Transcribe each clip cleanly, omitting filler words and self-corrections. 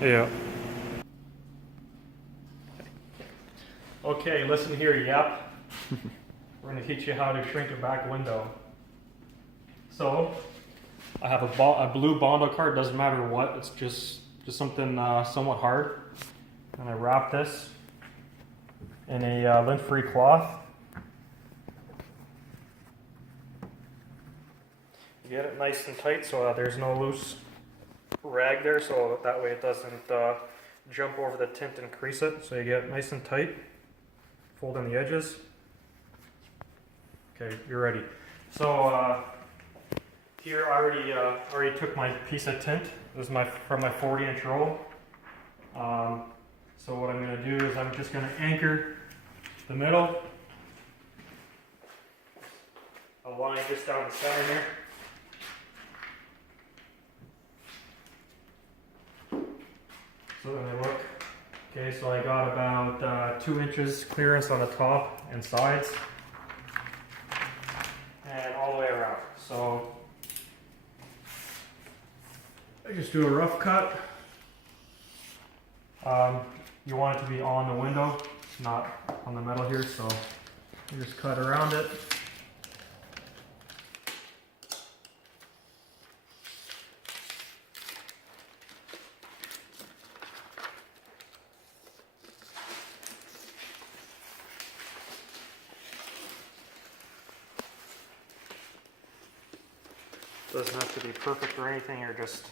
Yeah. Okay, listen here, yap. We're going to teach you how to shrink a back window. So, I have a blue Bondo card, doesn't matter what, it's just something somewhat hard. And I wrap this in a lint-free cloth. You get it nice and tight so there's no loose rag there, so that way it doesn't jump over the tint and crease it. So you get it nice and tight, fold in the edges. Okay, you're ready. So here I already took my piece of tint. This is from my 40-inch roll. So what I'm going to do is I'm just going to anchor the middle. I'll line just down the center here. So then I look. Okay, so I got about 2 inches clearance on the top and sides, and all the way around. So I just do a rough cut. You want it to be on the window, not on the metal here, so you just cut around it. Doesn't have to be perfect or anything, or just,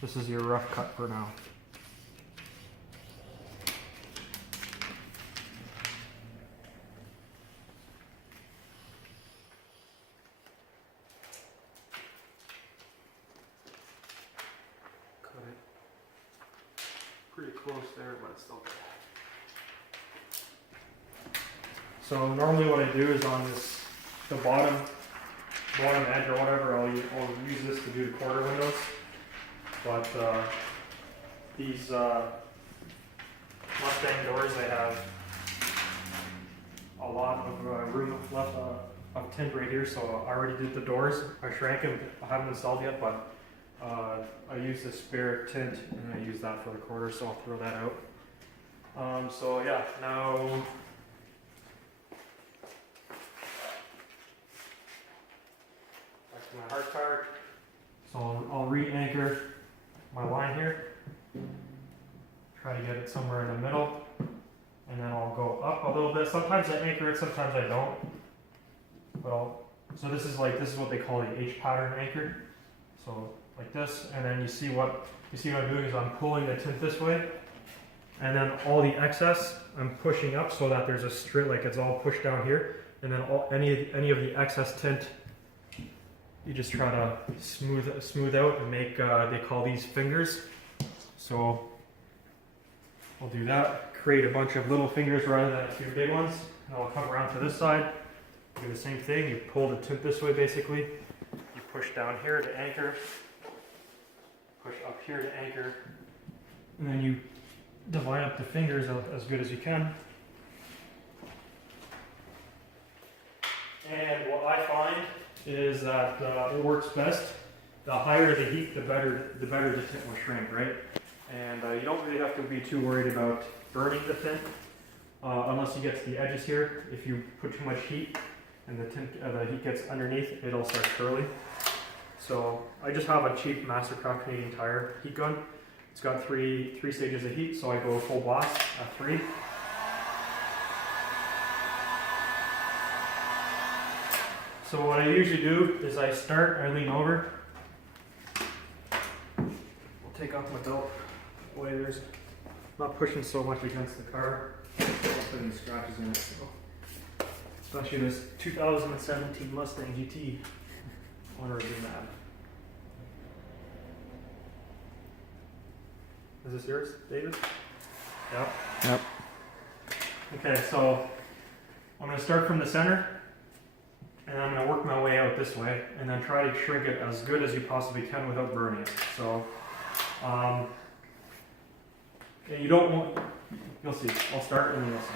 this is your rough cut for now. Cut it pretty close there, but it's still good. So normally what I do is on the bottom edge or whatever, I'll use this to do the quarter windows. But these Mustang doors, they have a lot of room left of tint right here, so I already did the doors. I shrank them, I haven't installed yet, but I used the spare tint and I use that for the quarter, so I'll throw that out. So yeah, now my hard card. So I'll re-anchor my line here. Try to get it somewhere in the middle. And then I'll go up a little bit. Sometimes I anchor it, sometimes I don't. But so this is what they call the H pattern anchor. So like this, and then you see what I'm doing is I'm pulling the tint this way. And then all the excess I'm pushing up so that there's a straight, like it's all pushed down here. And then any of the excess tint you just try to smooth out and make, they call these fingers. So I'll do that, create a bunch of little fingers rather than a few big ones. And I'll come around to this side, do the same thing. You pull the tip this way basically. You push down here to anchor, push up here to anchor, and then you divide up the fingers as good as you can. And what I find is that it works best. The higher the heat, the better the tint will shrink, right? And you don't really have to be too worried about burning the tint unless you get to the edges here. If you put too much heat and the heat gets underneath, it'll start curling. So I just have a cheap Mastercraft Canadian Tire heat gun. It's got three stages of heat, so I go full blast at 3. So what I usually do is I lean over. We'll take off my belt. Boy, there's not pushing so much against the car. I'll put any scratches in it. So. Especially this 2017 Mustang GT. Honor being that. Is this yours, David? Yep. Yep. Okay, so I'm going to start from the center. And I'm going to work my way out this way, and then try to shrink it as good as you possibly can without burning it. So, you don't want, you'll see. I'll start and then you'll see.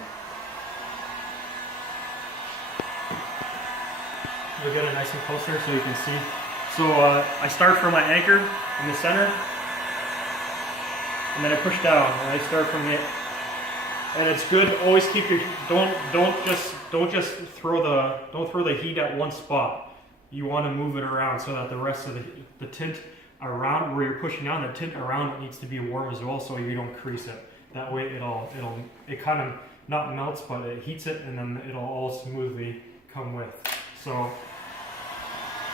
You'll get it nice and closer so you can see. So I start from my anchor in the center. and then I push down, and I start from the. And it's good. Always keep your don't just throw the heat at one spot. You want to move it around so that the rest of the tint around where you're pushing down, the tint around it needs to be warm as well, so you don't crease it. That way it kind of not melts, but it heats it, and then it'll all smoothly come with. So,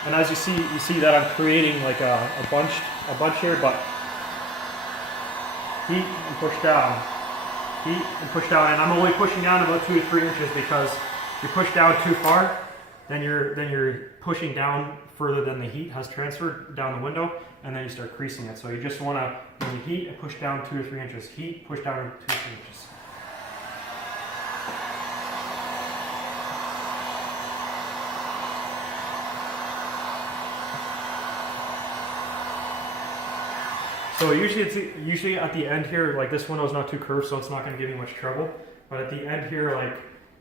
and as you see that I'm creating like a bunch here, but heat and push down, heat and push down, and I'm only pushing down about 2 to 3 inches, because if you push down too far, then you're pushing down further than the heat has transferred down the window, and then you start creasing it. So you just want to, when you heat, and push down 2 or 3 inches. Heat, push down 2 or 3 inches. So usually at the end here, like this window is not too curved, so it's not going to give me much trouble. But at the end here, like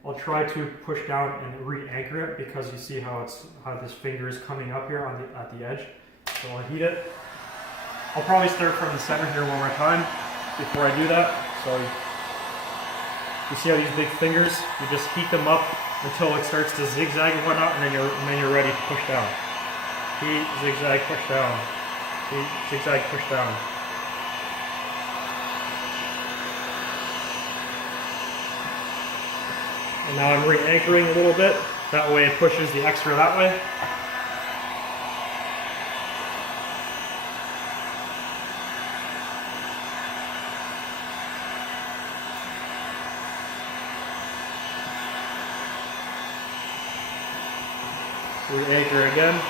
I'll try to push down and re-anchor it, because you see how this finger is coming up here at the edge. So I'll heat it. I'll probably start from the center here one more time before I do that. So you see how these big fingers, you just heat them up until it starts to zigzag and whatnot, and then you're ready to push down. Heat, zigzag, push down. Heat, zigzag, push down. And now I'm re-anchoring a little bit. That way it pushes the extra that way. Re-anchor again.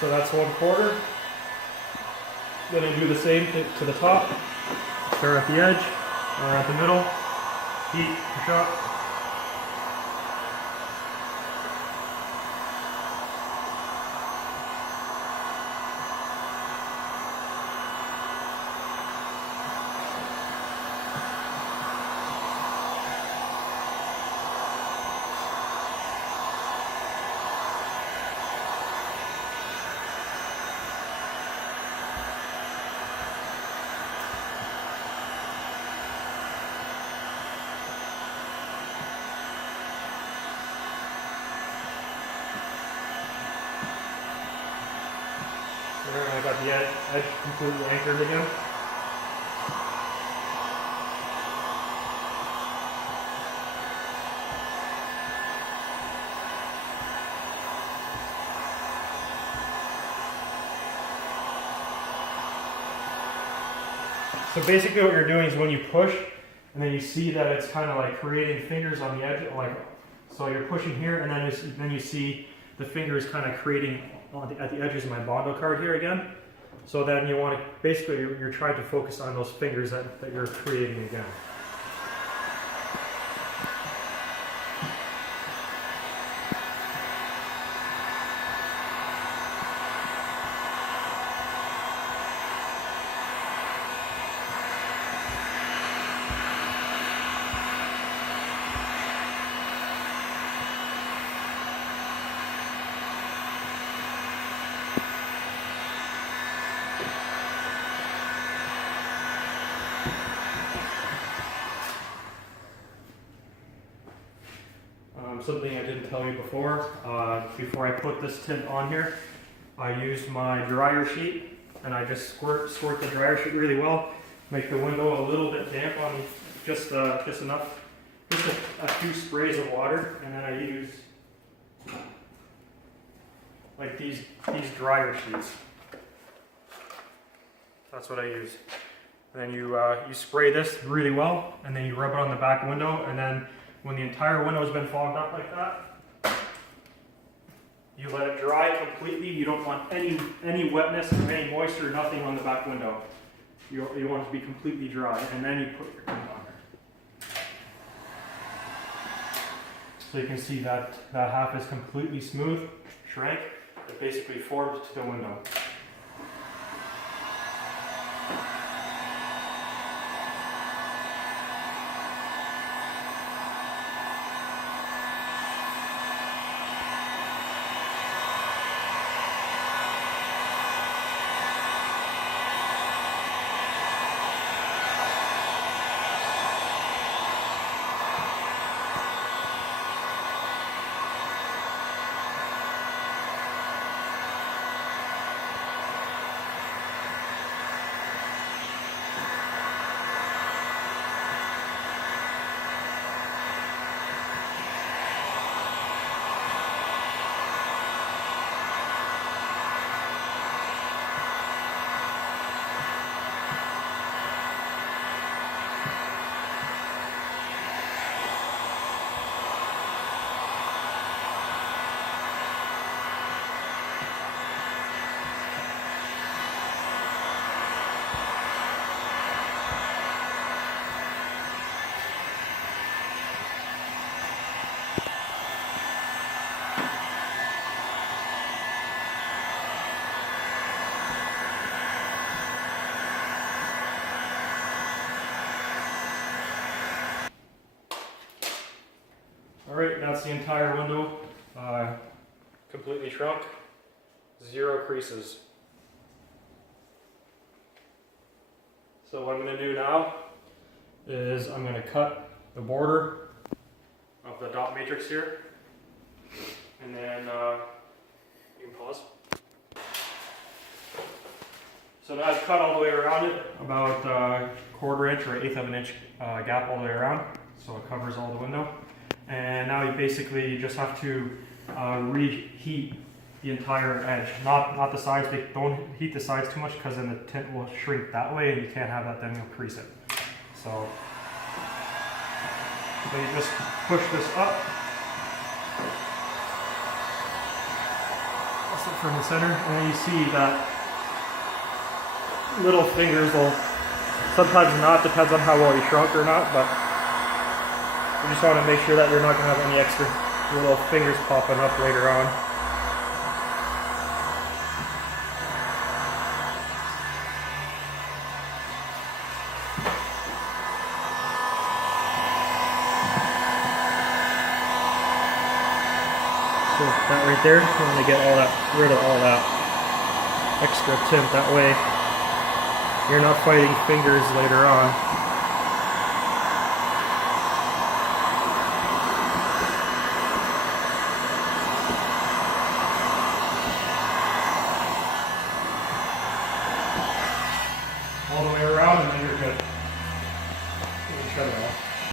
So that's 1/4. Then I do the same to the top. Start at the edge, or at the middle. Heat, push up. There, I got the edge completely anchored again. So basically what you're doing is when you push, and then you see that it's kind of like creating fingers on the edge, like, so you're pushing here, and then you see the fingers kind of creating at the edges of my Bondo card here again. So then you want to, basically you're trying to focus on those fingers that you're creating again. Something I didn't tell you before I put this tint on here, I used my dryer sheet, and I just squirt the dryer sheet really well, make the window a little bit damp on just enough, just a few sprays of water, and then I use like these dryer sheets. That's what I use. And then you spray this really well, and then you rub it on the back window, and then when the entire window has been fogged up like that, you let it dry completely. You don't want any wetness or any moisture, nothing on the back window. You want it to be completely dry, and then you put your tint on So you can see that that half is completely smooth, shrank. It basically formed to the window. Alright, that's the entire window, completely shrunk, 0 creases. So what I'm going to do now is I'm going to cut the border of the dot matrix here, and then you can pause. So now I've cut all the way around it, about 1/4 inch or 1/8 of an inch gap all the way around, so it covers all the window. And now you just have to reheat the entire edge, not the sides. Don't heat the sides too much because then the tint will shrink that way, and you can't have that, then you'll crease it. So you just push this up. That's it from the center, and then you see that little fingers will sometimes not, depends on how well you shrunk or not, but you just want to make sure that you're not going to have any extra little fingers popping up later on. So that right there, you want to get rid of all that extra tint. That way you're not fighting fingers later on. All the way around, and then you're good. You can shut it off.